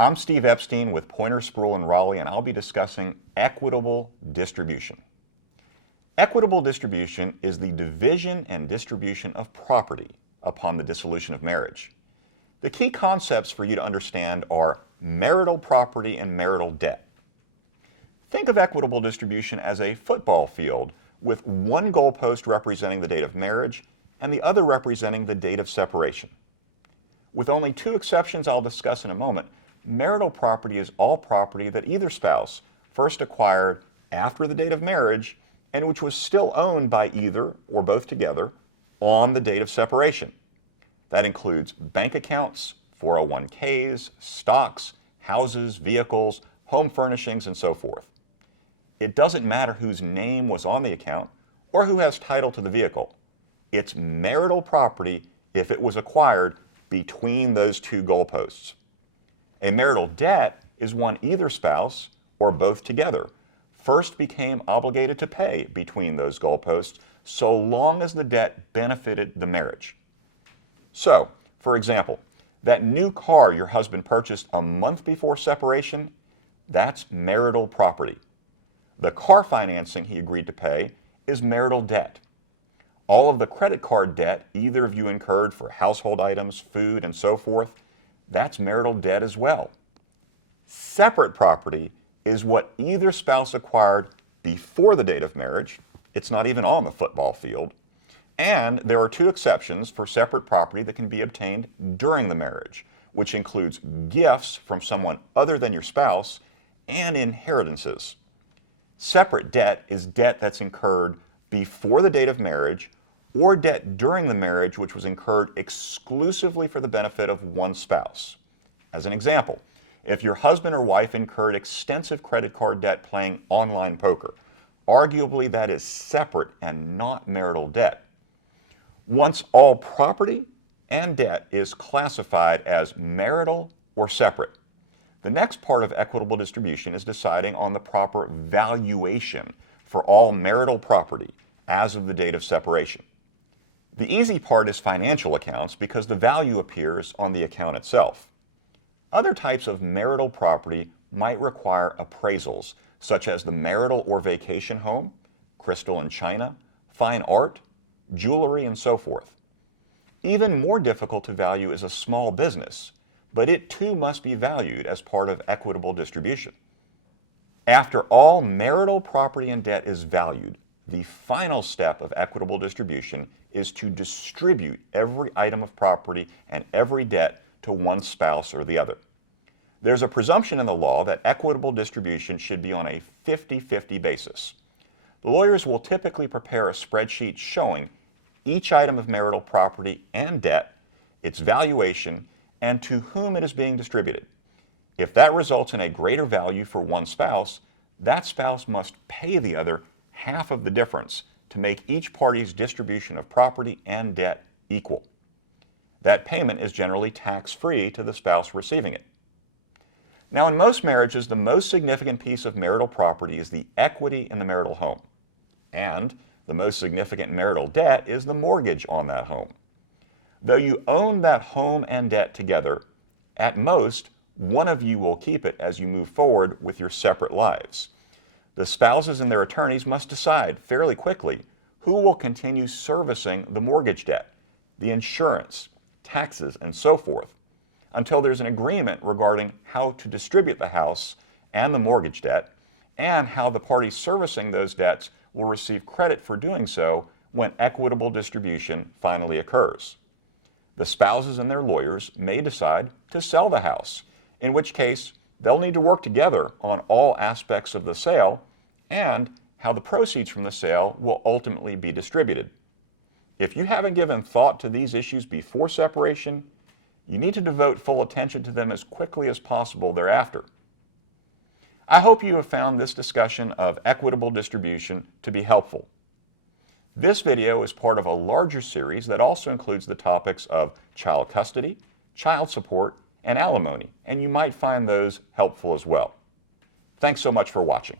I'm Steve Epstein with Poyner Spruill in Raleigh, and I'll be discussing equitable distribution. Equitable distribution is the division and distribution of property upon the dissolution of marriage. The key concepts for you to understand are marital property and marital debt. Think of equitable distribution as a football field with one goalpost representing the date of marriage and the other representing the date of separation. With only two exceptions I'll discuss in a moment, marital property is all property that either spouse first acquired after the date of marriage and which was still owned by either or both together on the date of separation. That includes bank accounts, 401ks, stocks, houses, vehicles, home furnishings, and so forth. It doesn't matter whose name was on the account or who has title to the vehicle. It's marital property if it was acquired between those two goalposts. A marital debt is one either spouse or both together first became obligated to pay between those goalposts so long as the debt benefited the marriage. So, for example, that new car your husband purchased a month before separation, that's marital property. The car financing he agreed to pay is marital debt. All of the credit card debt either of you incurred for household items, food, and so forth, that's marital debt as well. Separate property is what either spouse acquired before the date of marriage. It's not even on the football field. And there are two exceptions for separate property that can be obtained during the marriage, which includes gifts from someone other than your spouse and inheritances. Separate debt is debt that's incurred before the date of marriage or debt during the marriage which was incurred exclusively for the benefit of one spouse. As an example, if your husband or wife incurred extensive credit card debt playing online poker, arguably that is separate and not marital debt. Once all property and debt is classified as marital or separate, the next part of equitable distribution is deciding on the proper valuation for all marital property as of the date of separation. The easy part is financial accounts because the value appears on the account itself. Other types of marital property might require appraisals, such as the marital or vacation home, crystal and china, fine art, jewelry, and so forth. Even more difficult to value is a small business, but it too must be valued as part of equitable distribution. After all marital property and debt is valued, the final step of equitable distribution is to distribute every item of property and every debt to one spouse or the other. There's a presumption in the law that equitable distribution should be on a 50-50 basis. The lawyers will typically prepare a spreadsheet showing each item of marital property and debt, its valuation, and to whom it is being distributed. If that results in a greater value for one spouse, that spouse must pay the other half of the difference to make each party's distribution of property and debt equal. That payment is generally tax-free to the spouse receiving it. Now, in most marriages, the most significant piece of marital property is the equity in the marital home, and the most significant marital debt is the mortgage on that home. Though you own that home and debt together, at most, one of you will keep it as you move forward with your separate lives. The spouses and their attorneys must decide fairly quickly who will continue servicing the mortgage debt, the insurance, taxes, and so forth, until there's an agreement regarding how to distribute the house and the mortgage debt, and how the parties servicing those debts will receive credit for doing so when equitable distribution finally occurs. The spouses and their lawyers may decide to sell the house, in which case they'll need to work together on all aspects of the sale and how the proceeds from the sale will ultimately be distributed. If you haven't given thought to these issues before separation, you need to devote full attention to them as quickly as possible thereafter. I hope you have found this discussion of equitable distribution to be helpful. This video is part of a larger series that also includes the topics of child custody, child support, and alimony, and you might find those helpful as well. Thanks so much for watching.